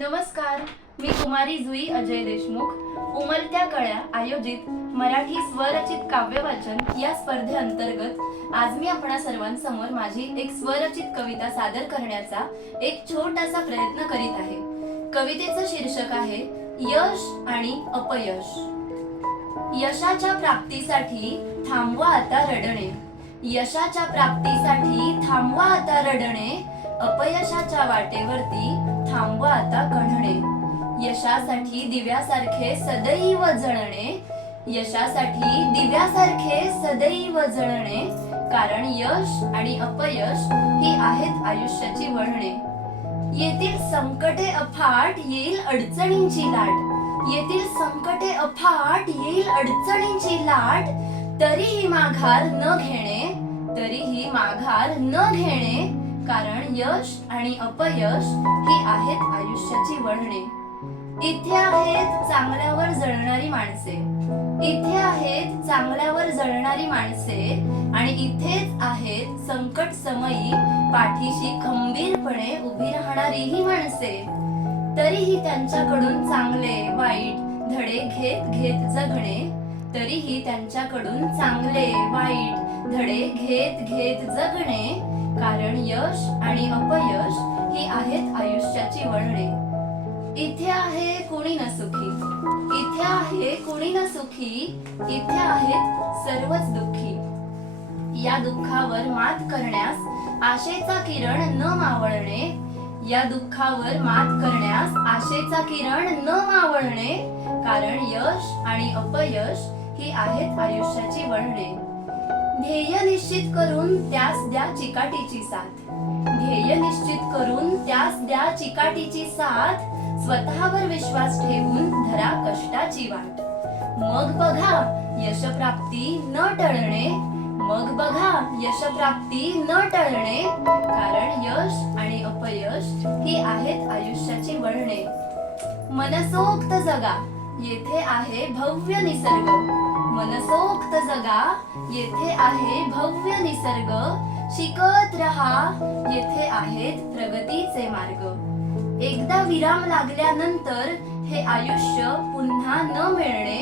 नमस्कार मी कुमारी जुई अजय देशमुख. उमलत्या कळ्या आयोजित मराठी स्वरचित काव्यवाचन या स्पर्धेअंतर्गत आज मी आपणा सर्वांसमोर माझी एक स्वरचित कविता सादर करण्याचा एक छोटासा प्रयत्न करीत आहे. कवितेचं शीर्षक आहे यश आणि अपयश. यशाच्या प्राप्तीसाठी थांबवा आता रडणे. यशाच्या प्राप्तीसाठी थांबवा आता रडणे. अपयशाच्या वाटेवरती थांबवा आता कणणे यशासाठी दिव्यासारखे सदैव जळणे. यशासाठी दिव्यासारखे सदैव जळणे. कारण यश आणि अपयश ही आहेत आयुष्याची वळणे. येथील संकटे अफाट येईल अडचणींची लाट. येथील संकटे अफाट येईल अडचणींची लाट. तरीही माघार न घेणे. तरीही माघार न घेणे. यश आणि अपयश ही आहेत आयुष्याची वळणे. इथे आहेत चांगल्यावर जळणारी माणसे. इथे आहेत चांगल्यावर जळणारी माणसे आणि इथेच आहेत संकट समयी पाठीशी खंबीरपणे उभी राहणारी ही माणसे. तरीही त्यांच्याकडून चांगले वाईट धडे घेत घेत जगणे. तरीही त्यांच्याकडून चांगले वाईट धडे घेत घेत जगणे कारण यश आणि अपयश ही आहेत आयुष्याची वळणे. इथे आहे कुणी न सुखी इथे आहे कुणी न सुखी इथे आहेत सर्वच दुःखी. या दुःखावर मात करण्यास आशेचा किरण न मावळणे या दुःखावर मात करण्यास आशेचा किरण न मावळणे कारण यश आणि अपयश ही आहेत आयुष्याची वळणे. ध्येय निश्चित करून त्यास द्या चिकाटीची साथ. ध्येय निश्चित करून त्यास द्या चिकाटीची साथ. स्वतःवर विश्वास ठेवून धरा कष्टाची वाट. मग बघा यशप्राप्ती न टळणे. मग बघा यशप्राप्ती न टळणे. कारण यश आणि अपयश ही आहेत आयुष्याची वळणे. मनसोक्त जगा. येथे आहे भव्य निसर्ग. मनसोक्त जगा येथे आहे भव्य निसर्ग. शिकत रहा येथे आहेत प्रगतीचे मार्ग. एकदा विराम लागल्यानंतर हे आयुष्य पुन्हा न मिळणे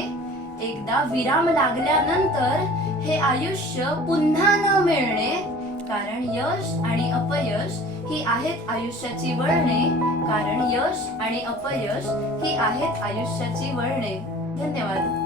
एकदा विराम लागल्यानंतर हे आयुष्य पुन्हा न मिळणे कारण यश आणि अपयश ही आहेत आयुष्याची वळणे कारण यश आणि अपयश ही आहेत आयुष्याची वळणे. धन्यवाद.